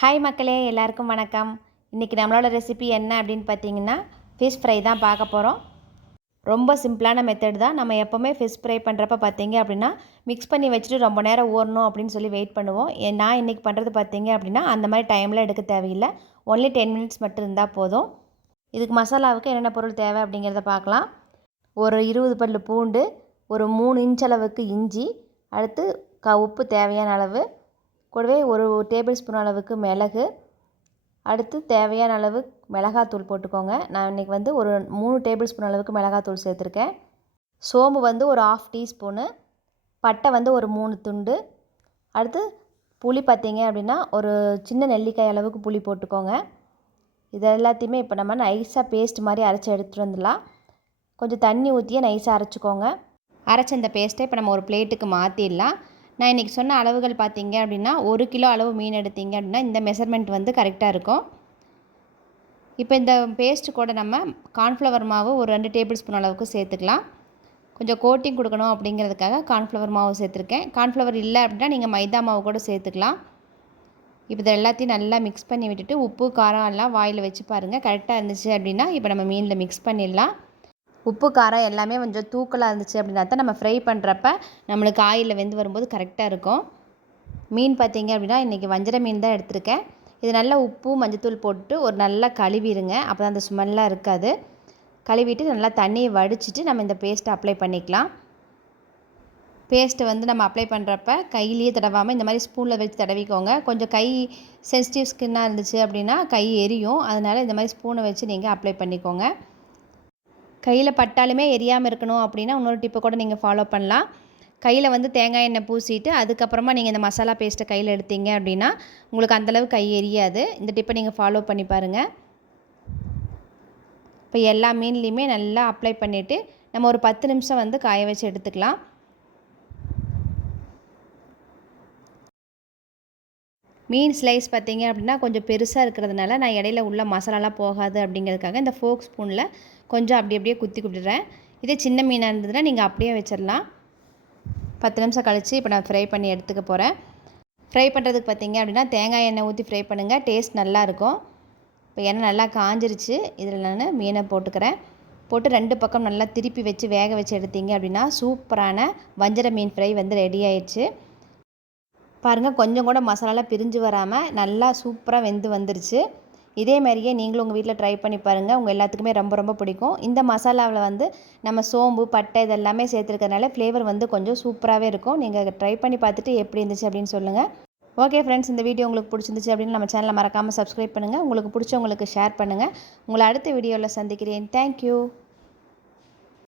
Hi மக்களே எல்லாருக்கும் வணக்கம். இன்றைக்கி நம்மளோட ரெசிபி என்ன அப்படின்னு பார்த்தீங்கன்னா ஃபிஷ் ஃப்ரை தான் பார்க்க போகிறோம் ரொம்ப சிம்பிளான மெத்தட் தான். நம்ம எப்போவுமே ஃபிஷ் ஃப்ரை பண்ணுறப்ப பார்த்தீங்க அப்படின்னா மிக்ஸ் பண்ணி வச்சுட்டு ரொம்ப நேரம் ஊறணும் அப்படின்னு சொல்லி வெயிட் பண்ணுவோம். நான் இன்றைக்கி பண்ணுறது பார்த்தீங்க அப்படின்னா அந்த மாதிரி டைமில் எடுக்க தேவையில்லை. ஒன்லி டென் மினிட்ஸ் மட்டும் இருந்தால் போதும். இதுக்கு மசாலாவுக்கு என்னென்ன பொருள் தேவை அப்படிங்கிறத பார்க்கலாம். ஒரு இருபது பல்லு பூண்டு ஒரு மூணு இன்ச் அளவுக்கு இஞ்சி அடுத்து க உப்பு தேவையான அளவு கூடவே ஒரு டேபிள் ஸ்பூன் அளவுக்கு மிளகு. அடுத்து தேவையான அளவு மிளகாத்தூள் போட்டுக்கோங்க. நான் இன்றைக்கி வந்து ஒரு மூணு டேபிள் ஸ்பூன் அளவுக்கு மிளகாத்தூள் சேர்த்துருக்கேன். சோம்பு வந்து ஒரு ஆஃப் டீஸ்பூனு பட்டை வந்து ஒரு மூணு துண்டு. அடுத்து புளி பார்த்தீங்க அப்படின்னா ஒரு சின்ன நெல்லிக்காய் அளவுக்கு புளி போட்டுக்கோங்க. இது எல்லாத்தையுமே இப்போ நம்ம நைஸாக பேஸ்ட் மாதிரி அரைச்சி எடுத்துகிட்டு வந்துடலாம். கொஞ்சம் தண்ணி ஊற்றியே நைஸாக அரைச்சிக்கோங்க. அரைச்ச இந்த பேஸ்ட்டை இப்போ நம்ம ஒரு பிளேட்டுக்கு மாற்றிடலாம் நான் இன்றைக்கி சொன்ன அளவுகள் பார்த்தீங்க அப்படின்னா ஒரு கிலோ அளவு மீன் எடுத்தீங்க அப்படின்னா இந்த மெஷர்மெண்ட் வந்து கரெக்டாக இருக்கும். இப்போ இந்த பேஸ்ட்டு கூட நம்ம கார்ன்ஃப்ளவர் மாவு ஒரு ரெண்டு டேபிள் ஸ்பூன் அளவுக்கு சேர்த்துக்கலாம். கொஞ்சம் கோட்டிங் கொடுக்கணும் அப்படிங்கிறதுக்காக கார்ன்ஃப்ளவர் மாவு சேர்த்துருக்கேன். கார்ன்ஃப்ளவர் இல்லை அப்படின்னா நீங்கள் மைதா மாவு கூட சேர்த்துக்கலாம். இப்போ இதை எல்லாத்தையும் நல்லா மிக்ஸ் பண்ணி விட்டுட்டு உப்பு காரம் எல்லாம் வாயில் வச்சு பாருங்கள் கரெக்டாக இருந்துச்சு அப்படின்னா இப்போ நம்ம மீனில் மிக்ஸ் பண்ணிடலாம். உப்பு காரம் எல்லாமே கொஞ்சம் தூக்கலாக இருந்துச்சு அப்படின்னா தான் நம்ம ஃப்ரை பண்ணுறப்ப நம்மளுக்கு ஆயிலில் வெந்து வரும்போது கரெக்டாக இருக்கும். மீன் பார்த்தீங்க அப்படின்னா இன்றைக்கி வஞ்சர மீன் தான் எடுத்திருக்கேன். இது நல்லா உப்பு மஞ்சத்தூள் போட்டு ஒரு நல்லா கழுவிடுங்க. அப்போ தான் அந்த ஸ்மெல்லாம் இருக்காது. கழுவிட்டு நல்லா தண்ணியை வடிச்சிட்டு நம்ம இந்த பேஸ்ட்டை அப்ளை பண்ணிக்கலாம். பேஸ்ட்டை வந்து நம்ம அப்ளை பண்ணுறப்ப கையிலேயே தடவாமல் இந்த மாதிரி ஸ்பூனில் வச்சு தடவிக்கோங்க. கொஞ்சம் கை சென்சிட்டிவ் ஸ்கின்னாக இருந்துச்சு அப்படின்னா கை எரியும். அதனால் இந்த மாதிரி ஸ்பூனை வச்சு நீங்கள் அப்ளை பண்ணிக்கோங்க. கையில் பட்டாலுமே எரியாமல் இருக்கணும் அப்படின்னா இன்னொரு டிப்பை கூட நீங்கள் ஃபாலோ பண்ணலாம். கையில் வந்து தேங்காய் எண்ணெய் பூசிட்டு அதுக்கப்புறமா நீங்கள் இந்த மசாலா பேஸ்ட்டை கையில் எடுத்தீங்க அப்படின்னா உங்களுக்கு அந்தளவு கை எரியாது. இந்த டிப்பை நீங்கள் ஃபாலோ பண்ணி பாருங்கள் இப்போ எல்லா மீன்லேயுமே நல்லா அப்ளை பண்ணிவிட்டு நம்ம ஒரு பத்து நிமிஷம் வந்து காய வச்சு எடுத்துக்கலாம். மீன் ஸ்லைஸ் பார்த்தீங்க அப்படின்னா கொஞ்சம் பெருசாக இருக்கிறதுனால நான் இடையில உள்ள மசாலாலாம் போகாது அப்படிங்கிறதுக்காக இந்த ஃபோக் ஸ்பூனில் கொஞ்சம் அப்படி அப்படியே குத்தி கொடுத்துட்றேன் இதே சின்ன மீனாக இருந்ததுன்னா நீங்கள் அப்படியே வச்சிடலாம். பத்து நிமிஷம் கழித்து இப்போ நான் ஃப்ரை பண்ணி எடுத்துக்க போகிறேன் ஃப்ரை பண்ணுறதுக்கு பார்த்தீங்க அப்படின்னா தேங்காய் எண்ணெய் ஊற்றி ஃப்ரை பண்ணுங்கள் டேஸ்ட் நல்லாயிருக்கும் இப்போ எண்ணெய் நல்லா காஞ்சிருச்சு. இதில் நான் மீனை போட்டுக்கிறேன். போட்டு ரெண்டு பக்கம் நல்லா திருப்பி வச்சு வேக வச்சு எடுத்தீங்க அப்படின்னா சூப்பரான வஞ்சர மீன் ஃப்ரை வந்து ரெடி ஆயிடுச்சு. பாருங்கள் கொஞ்சம் கூட மசாலாலாம் பிரிஞ்சு வராமல் நல்லா சூப்பராக வெந்து வந்துருச்சு. இதே மாதிரியே நீங்களும் உங்கள் வீட்டில் ட்ரை பண்ணி பாருங்கள் உங்கள் எல்லாத்துக்குமே ரொம்ப ரொம்ப பிடிக்கும். இந்த மசாலாவில் வந்து நம்ம சோம்பு பட்டை இதெல்லாமே சேர்த்துருக்கறனால ஃப்ளேவர் வந்து கொஞ்சம் சூப்பராகவே இருக்கும். நீங்கள் ட்ரை பண்ணி பார்த்துட்டு எப்படி இருந்துச்சு அப்படின்னு சொல்லுங்கள் ஓகே ஃப்ரெண்ட்ஸ் இந்த வீடியோ உங்களுக்கு பிடிச்சிருந்துச்சு அப்படின்னு நம்ம சேனலை மறக்காமல் சப்ஸ்கிரைப் பண்ணுங்கள் உங்களுக்கு பிடிச்சவங்களுக்கு ஷேர் பண்ணுங்கள் உங்களை அடுத்த வீடியோவில் சந்திக்கிறேன். தேங்க்யூ